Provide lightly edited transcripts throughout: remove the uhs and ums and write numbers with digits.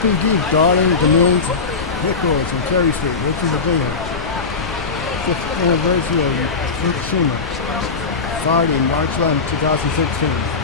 RPG, Darling, Demills, Nichols, and Cherry Street, Richmond, Virginia. 5th anniversary of Fukushima. Friday, March 11, 2016.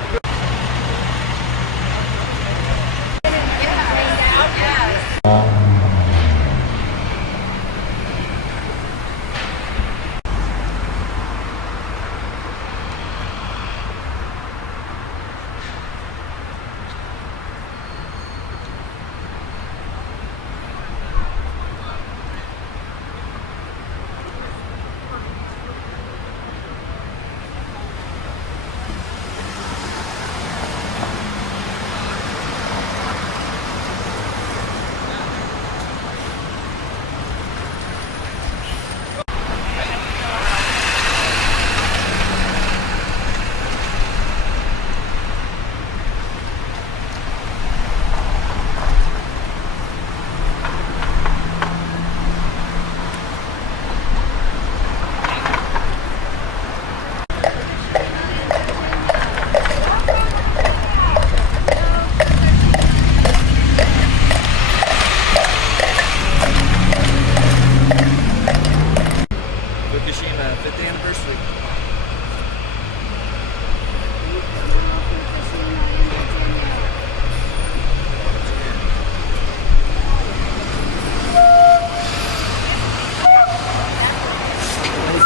Fukushima, 5th anniversary.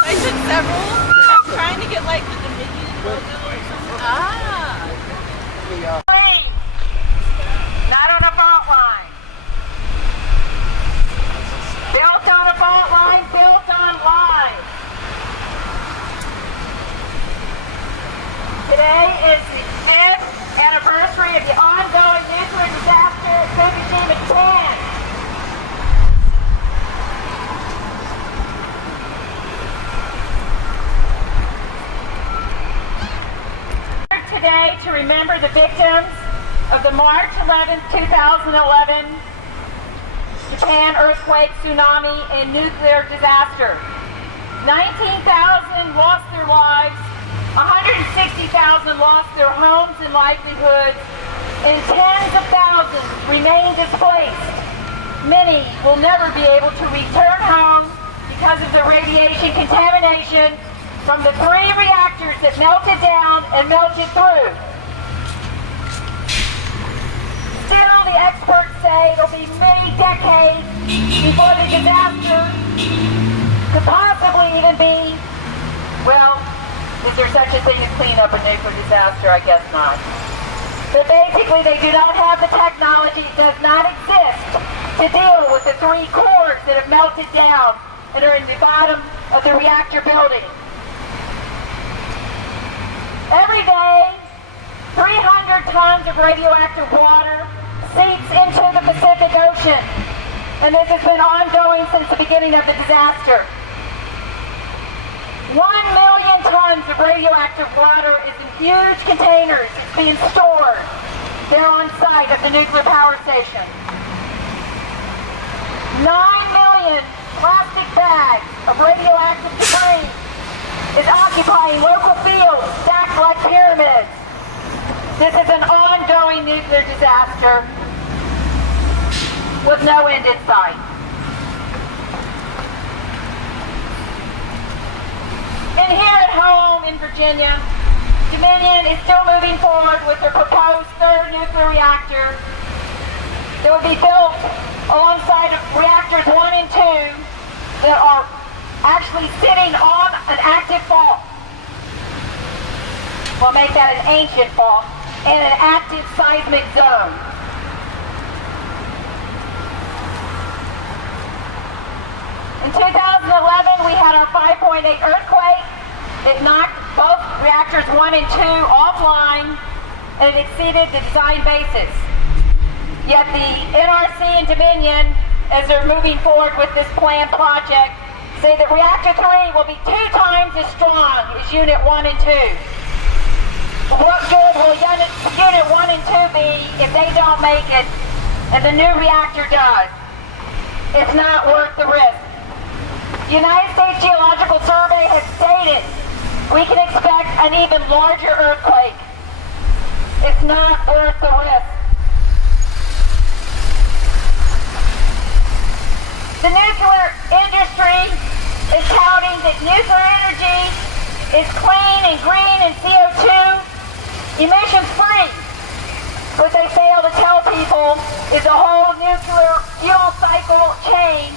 I took several. I'm trying to get like the Dominion logo or something. Ah. Not on a fault line. Built on a fault line, built on line. Today is the 5th anniversary of the ongoing nuclear disaster at Fukushima, Japan. Today to remember the victims of the March 11, 2011 Japan earthquake, tsunami, and nuclear disaster. 19,000 lost their lives, 160,000 lost their homes and livelihoods, and tens of thousands remain displaced. Many will never be able to return home because of the radiation contamination from the 3 reactors that melted down and melted through. Still, the experts say it'll be many decades before the disaster could possibly even be, well, is there such a thing as clean up a nuclear disaster? I guess not. But basically, they do not have the technology, it does not exist to deal with the 3 cores that have melted down and are in the bottom of the reactor building. Every day, 300 tons of radioactive water seeps into the Pacific Ocean, and this has been ongoing since the beginning of the disaster. 1 million tons of radioactive water is in huge containers. It's being stored there on site at the nuclear power station. 9 million plastic bags of radioactive debris is occupying local fields stacked like pyramids. This is an ongoing nuclear disaster with no end in sight. And here at home in Virginia, Dominion is still moving forward with their proposed 3rd nuclear reactor that would be built alongside of reactors 1 and 2 that are actually sitting on an active fault. We'll make that an ancient fault and an active seismic zone. In 2011, we had our 5.8 earthquake. It knocked both reactors 1 and 2 offline, and it exceeded the design basis. Yet the NRC and Dominion, as they're moving forward with this planned project, say that reactor 3 will be 2 times as strong as unit 1 and 2. What good will unit 1 and 2 be if they don't make it and the new reactor does? It's not worth the risk. The United States Geological Survey has stated we can expect an even larger earthquake. It's not worth the risk. The nuclear industry is touting that nuclear energy is clean and green and CO2 emissions free. What they fail to tell people is the whole nuclear fuel cycle chain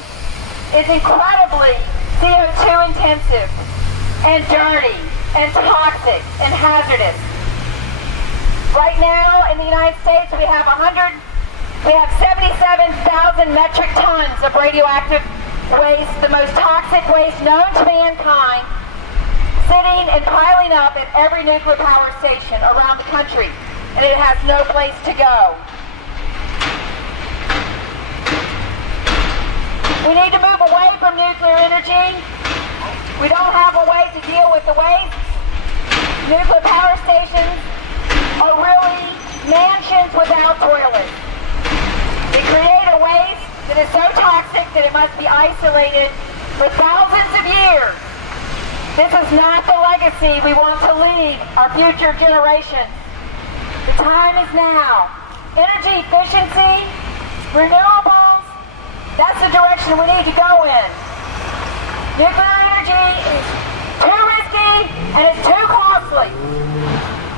is incredibly CO2 intensive and dirty and toxic and hazardous. Right now in the United States we have 77,000 metric tons of radioactive waste, the most toxic waste known to mankind, sitting and piling up at every nuclear power station around the country, and it has no place to go. We need to move away from nuclear energy. We don't have a way to deal with the waste. Nuclear power stations are really mansions without toilets. They create a waste that is so toxic that it must be isolated for thousands of years. This is not the legacy we want to leave our future generations. The time is now. Energy efficiency, renewables, that's the direction we need to go in. Nuclear energy is too risky and it's too costly.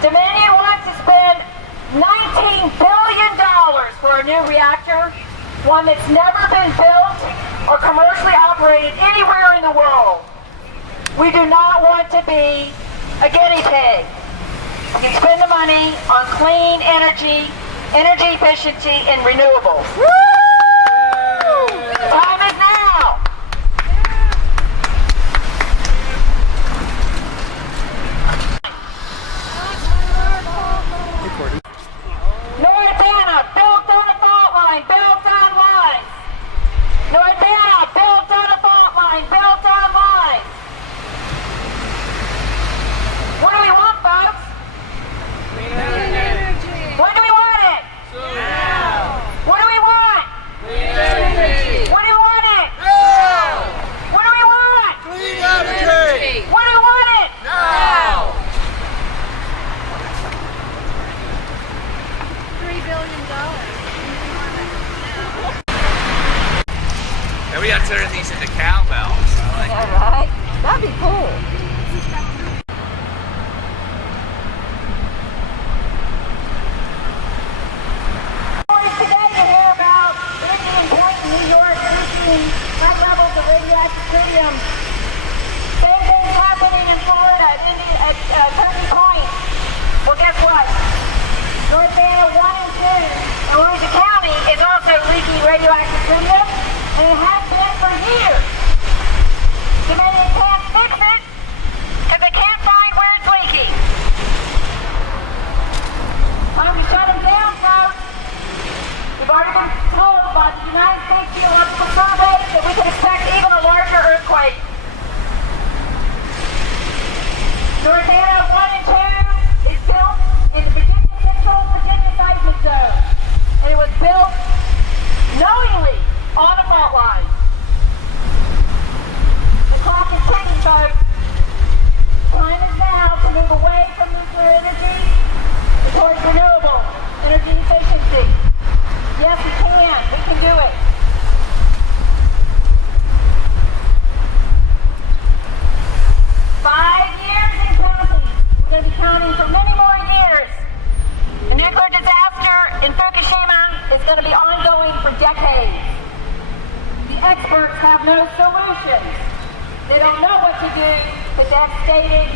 Dominion wants to spend $19 billion for a new reactor, one that's never been built or commercially operated anywhere in the world. We do not want to be a guinea pig. We can spend the money on clean energy, energy efficiency, and renewables. Woo! The time is now. North Anna, built on a fault line, built on lines. North Anna, built on a fault line, built on lines. What do we want, folks? Clean energy. When do we want it? Now. What do we want? Clean energy. When do we want it? Now. What do we want? Clean energy. When do we want it? Now. $3 billion. And we gotta turn these into cowbells. All right. That'd be cool. Today you hear about the Richmond Point in New York reaching high levels of radioactive tritium. Same thing's happening in Florida at Turkey Point. Well, guess what? North Anna 1 and 2 in Louisa County is also leaking radioactive tritium, and it has been for years. Dominion can't fix it because they can't find where it's leaking. Time to shut them down, folks. We've already been told by the United States Geological Survey that we could expect even a larger earthquake. North Anna 1 and 2 is built in the Central Virginia seismic zone, and it was built knowingly on a fault line. The clock is ticking, folks. Time is now to move away from nuclear energy towards renewable energy efficiency. Yes, we can. We can do it. 5 years and counting. We're going to be counting for many more years. The nuclear disaster in Fukushima is going to be ongoing for decades. The experts have no solutions. They don't know what to do, but they've stated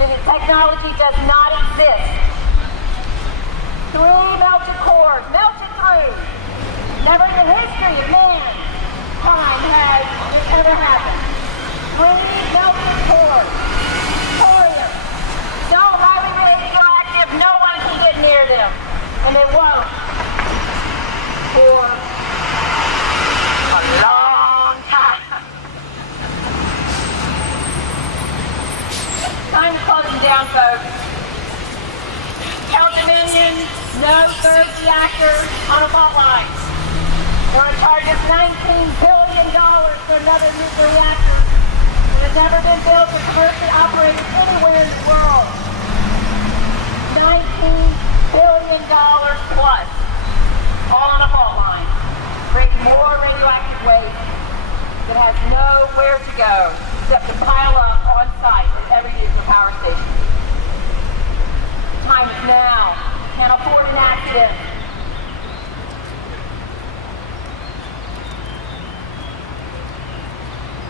that the technology does not exist. 3 melted cores, melted through. Never in the history of mankind has this ever happened. 3 melted cores. Thorium. So highly radioactive, no one can get near them. And they won't. For a long time. Time to close them down, folks. Tell Dominion, no third reactor on a fault line. We're going to charge us $19 billion for another nuclear reactor that has never been built or commercially operated anywhere in the world. $19 billion plus, all on a fault line. creating more radioactive waste that has nowhere to go except to pile up on site at every nuclear power station. The time is now. Can't afford an accident.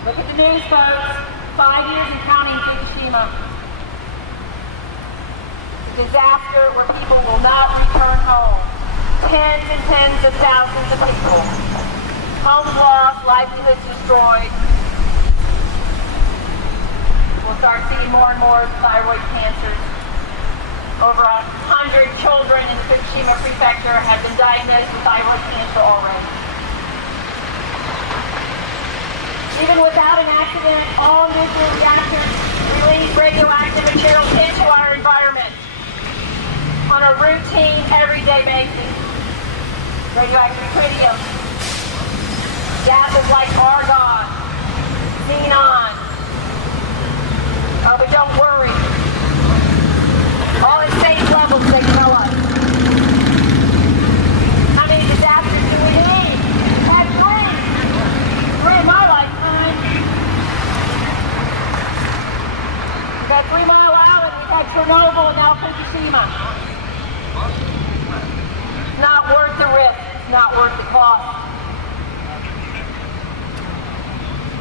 Look at the news, folks. 5 years and counting Fukushima. A disaster where people will not return home. Tens and tens of thousands of people. Homes lost, livelihoods destroyed. We'll start seeing more and more thyroid cancers. Over 100 children in the Fukushima prefecture have been diagnosed with thyroid cancer already. Even without an accident, all nuclear reactors release radioactive materials into our environment on a routine, everyday basis. Radioactive tritium, gases like argon, xenon. But don't worry. All at safe levels, they tell us. How many disasters do we need? We've had three in my lifetime. We've had 3 Mile Island, we've had Chernobyl, and now Fukushima. It's not worth the risk. It's not worth the cost.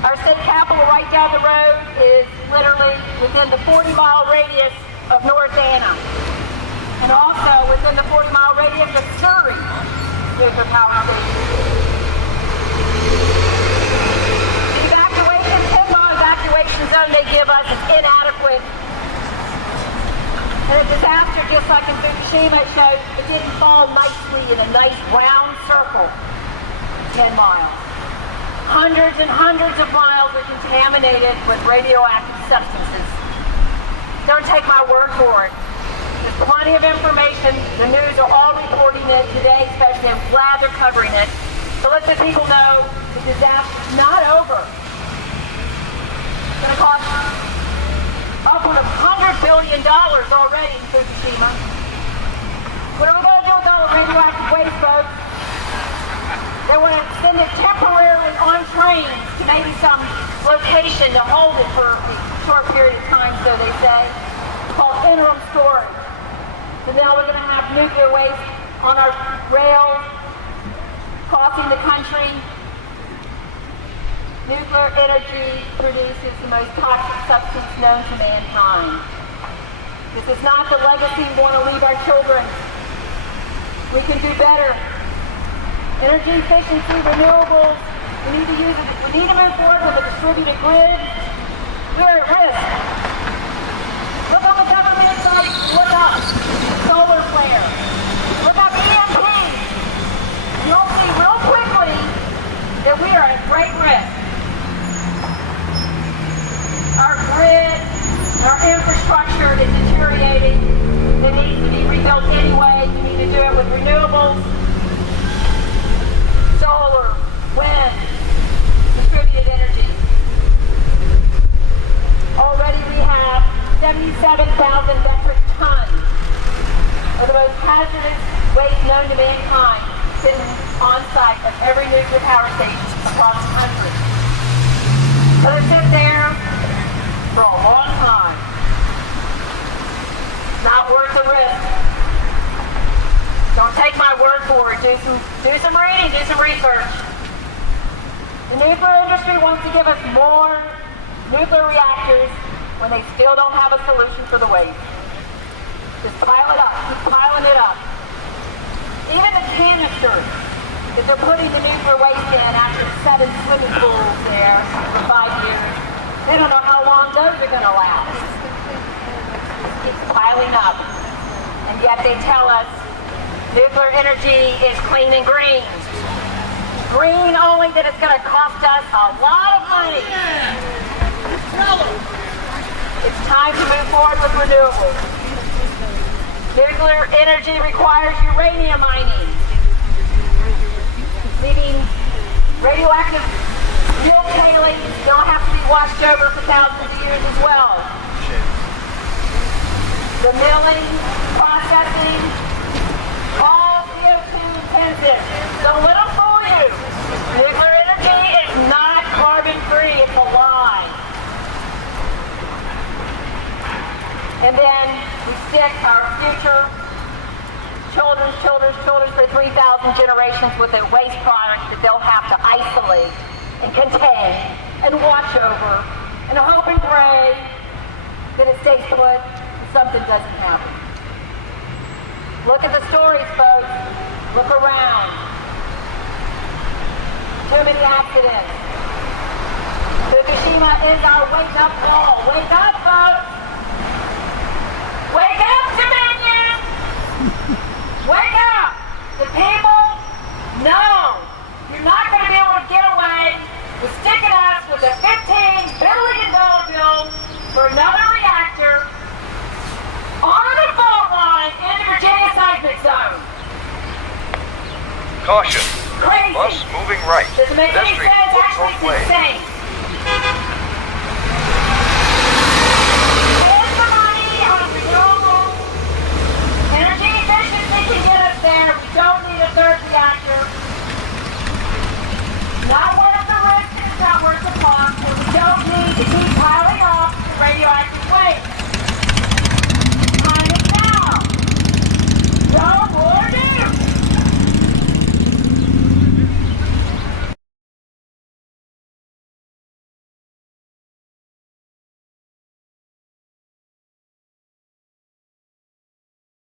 Our state capital right down the road is literally within the 40-mile radius of North Anna, and also within the 40-mile radius of Surrey nuclear power station. The evacuation, 10-mile evacuation zone they give us is inadequate. And a disaster just like in Fukushima shows it didn't fall nicely in a nice round circle, 10 miles. Hundreds and hundreds of miles are contaminated with radioactive substances. Don't take my word for it. There's plenty of information. The news are all reporting it today, especially. I'm glad they're covering it. So let the people know the disaster's not over. It's going to cost upward of $100 billion already in Fukushima. What are we going to do with all the radioactive waste, folks? They want to send it temporarily on trains to maybe some location to hold it for a short period of time, so they say. It's called interim storage. So now we're going to have nuclear waste on our rails, crossing the country. Nuclear energy produces the most toxic substance known to mankind. This is not the legacy we want to leave our children. We can do better. Energy efficiency, renewables, we need to move forward with a distributed grid. We're at risk. Look on the government site, look up solar flare. Look up EMP. And you'll see real quickly that we are at great risk. Our grid, our infrastructure is deteriorating. It needs to be rebuilt anyway. We need to do it with renewables. Solar, wind, distributed energy. Already we have 77,000 metric tons of the most hazardous waste known to mankind sitting on site at every nuclear power station across the country. So they sit there for a long time. Not worth the risk. Don't take my word for it. Do some reading, do some research. The nuclear industry wants to give us more nuclear reactors when they still don't have a solution for the waste. Just pile it up, keep piling it up. Even the canisters that they're putting the nuclear waste in after 7 swimming pools there for 5 years, they don't know how long those are going to last. Just keep piling up. And yet they tell us nuclear energy is clean and green. Green only that it's going to cost us a lot of money. It's time to move forward with renewables. Nuclear energy requires uranium mining, leaving radioactive fuel tailings don't have to be washed over for thousands of years as well. The milling, processing, all CO2 intensive. Don't let them fool you. Nuclear energy is not carbon-free, it's a lie. And then we stick our future children's for 3,000 generations with a waste product that they'll have to isolate and contain and watch over and hope and pray that it stays put and something doesn't happen. Look at the stories, folks. Look around. Too many accidents. Fukushima is our wake-up call. Wake up, folks. Wake up, Dominion! Wake up! The people know you're not going to be able to get away with sticking us with a $15 billion bill for another reactor on the fault line in the Virginia seismic zone. Caution. Crazy. Bus moving right. Doesn't make any Pedestrian sense. foot Actually, both ways. it's insane.